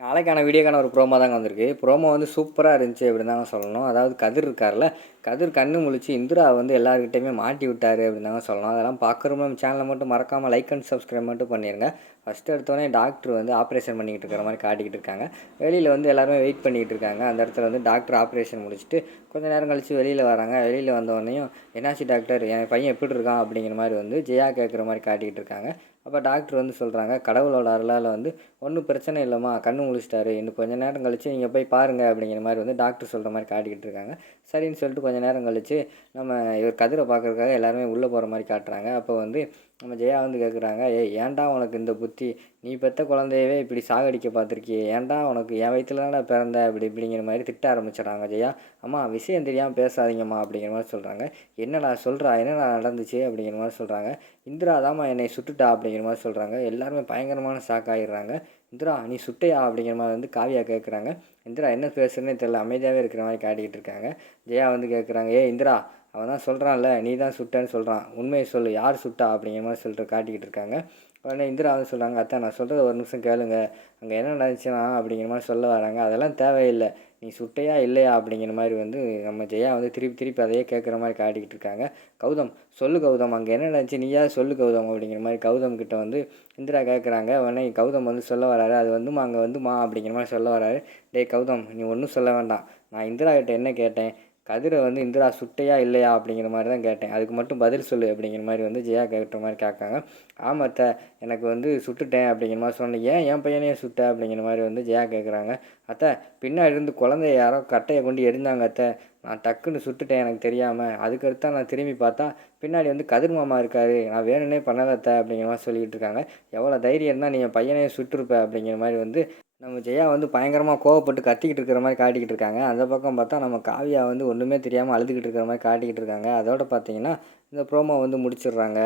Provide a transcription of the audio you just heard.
நாளைக்கான வீடியோக்கான ஒரு ப்ரோமோ தாங்க வந்திருக்கு. ப்ரோமோ வந்து சூப்பரா இருந்துச்சு அப்படின்னு தாங்க சொல்லணும். அதாவது கதிர் இருக்கார்ல, கதிர் கண்ணு முழிச்சு இந்திரா வந்து எல்லார்கிட்டயுமே மாட்டி விட்டாரு அப்படின்னு தாங்க சொல்லணும். அதெல்லாம் பார்க்குறவங்க நம்ம சேனலை மட்டும் மறக்காமல் லைக் அண்ட் சப்ஸ்கிரைப் மட்டும் பண்ணிடுங்க. ஃபஸ்ட்டு எடுத்தோடனே டாக்டர் வந்து ஆப்ரேஷன் பண்ணிக்கிட்டு இருக்கிற மாதிரி காட்டிக்கிட்டு இருக்காங்க. வெளியில் வந்து எல்லாருமே வெயிட் பண்ணிக்கிட்டு இருக்காங்க. அந்த இடத்துல வந்து டாக்டர் ஆப்ரேஷன் முடிச்சுட்டு கொஞ்சம் நேரம் கழித்து வெளியில் வராங்க. வெளியில் வந்தோடனையும் என்னாச்சு டாக்டர், என் பையன் எப்படி இருக்கான் அப்படிங்கிற மாதிரி வந்து ஜெயா கேட்குற மாதிரி காட்டிக்கிட்டு இருக்காங்க. அப்போ டாக்டர் வந்து சொல்கிறாங்க, கடவுளோட அருளால் வந்து ஒன்றும் பிரச்சனை இல்லைம்மா, கண்ணு முழிச்சிட்டாரு, இன்னும் கொஞ்சம் நேரம் கழித்து நீங்கள் போய் பாருங்கள் அப்படிங்கிற மாதிரி வந்து டாக்டர் சொல்கிற மாதிரி காட்டிக்கிட்டு இருக்காங்க. சரின்னு சொல்லிட்டு கொஞ்சம் நேரம் கழித்து நம்ம இவர் கதிரை பார்க்குறதுக்காக எல்லாருமே உள்ளே போகிற மாதிரி காட்டுறாங்க. அப்போ வந்து நம்ம ஜெயா வந்து கேட்குறாங்க, ஏய் ஏன்டா உனக்கு இந்த புத்தி, நீ பெற்ற குழந்தையவே இப்படி சாகடிக்க பார்த்துருக்கியே, ஏன்டா உனக்கு என் வயிற்றுல தானே பிறந்த இப்படிங்கிற மாதிரி திட்ட ஆரம்பிச்சிடறாங்க ஜெயா. அம்மா விஷயம் தெரியாமல் பேசாதீங்கம்மா அப்படிங்கிற மாதிரி சொல்கிறாங்க. என்னடா சொல்கிறா, என்னடா நடந்துச்சு அப்படிங்கிற மாதிரி சொல்கிறாங்க. இந்திரா தாம்மா என்னை சுட்டுட்டா அப்படிங்கிற மாதிரி சொல்கிறாங்க. எல்லாருமே பயங்கரமான ஷாக் ஆகிடுறாங்க. இந்திரா நீ சுட்டையா அப்படிங்கிற மாதிரி வந்து காவியா கேட்குறாங்க. இந்திரா என்ன பேசுறதுனே தெரியல, அமைதியாகவே இருக்கிற மாதிரி காட்டிக்கிட்டு இருக்காங்க. ஜெயா வந்து கேட்குறாங்க, ஏ இந்திரா, அவன் தான் சொல்கிறான்ல நீ தான் சுட்டேன்னு சொல்கிறான், உண்மையை சொல்லு, யார் சுட்டா அப்படிங்கிற மாதிரி சொல்லிட்டு காட்டிக்கிட்டு இருக்காங்க. உடனே இந்திரா வந்து சொல்கிறாங்க, அத்தை நான் சொல்கிறத ஒரு நிமிஷம் கேளுங்க, அங்கே என்ன நடந்துச்சுன்னா அப்படிங்கிற மாதிரி சொல்ல வராங்க. அதெல்லாம் தேவையில்லை, நீ சுட்டையா இல்லையா அப்படிங்கிற மாதிரி வந்து நம்ம ஜெயா வந்து திருப்பி திருப்பி அதையே கேட்குற மாதிரி காட்டிக்கிட்டு இருக்காங்க. கௌதம் சொல்லு கௌதம், அங்கே என்ன நடந்துச்சு நீயா சொல்லு கௌதம் அப்படிங்கிற மாதிரி கௌதம் கிட்ட வந்து இந்திரா கேட்குறாங்க. உடனே கௌதம் வந்து சொல்ல வராரு, அது வந்துமா அங்கே வந்துமா அப்படிங்கிற மாதிரி சொல்ல வராரு. டேய் கௌதம், நீ ஒன்றும் சொல்ல வேண்டாம், நான் இந்திரா கிட்ட என்ன கேட்டேன், கதிரை வந்து இந்திரா சுட்டையா இல்லையா அப்படிங்கிற மாதிரி தான் கேட்டேன், அதுக்கு மட்டும் பதில் சொல்லு அப்படிங்கிற மாதிரி வந்து ஜெயா கேட்குற மாதிரி கேட்காங்க. ஆமாத்த, எனக்கு வந்து சுட்டுட்டேன் அப்படிங்கிற மாதிரி சொன்னேன், ஏன் என் பையனையே சுட்ட அப்படிங்கிற மாதிரி வந்து ஜெயா கேட்குறாங்க. அத்தை, பின்னாடி இருந்து குழந்தைய யாரோ கட்டையை கொண்டு எரிந்தாங்க அத்தை, நான் டக்குன்னு சுட்டுட்டேன் எனக்கு தெரியாமல், அதுக்கடுத்து நான் திரும்பி பார்த்தா பின்னாடி வந்து கதிர் மாமா இருக்காரு, நான் வேணும்னே பண்ணலத்த அப்படிங்கிற மாதிரி சொல்லிக்கிட்டு இருக்காங்க. எவ்வளோ தைரியம் இருந்தால் நீ என் பையனையே சுட்டுருப்ப அப்படிங்கிற மாதிரி வந்து நம்ம ஜெயா வந்து பயங்கரமாக கோவப்பட்டு கத்திக்கிட்டு இருக்கிற மாதிரி காட்டிக்கிட்டு இருக்காங்க. அந்த பக்கம் பார்த்தா நம்ம காவியா வந்து ஒன்றுமே தெரியாமல் அழுதுகிட்டு இருக்கிற மாதிரி காட்டிக்கிட்டு இருக்காங்க. அதோடு பார்த்தீங்கன்னா இந்த ப்ரோமோ வந்து முடிச்சிடுறாங்க.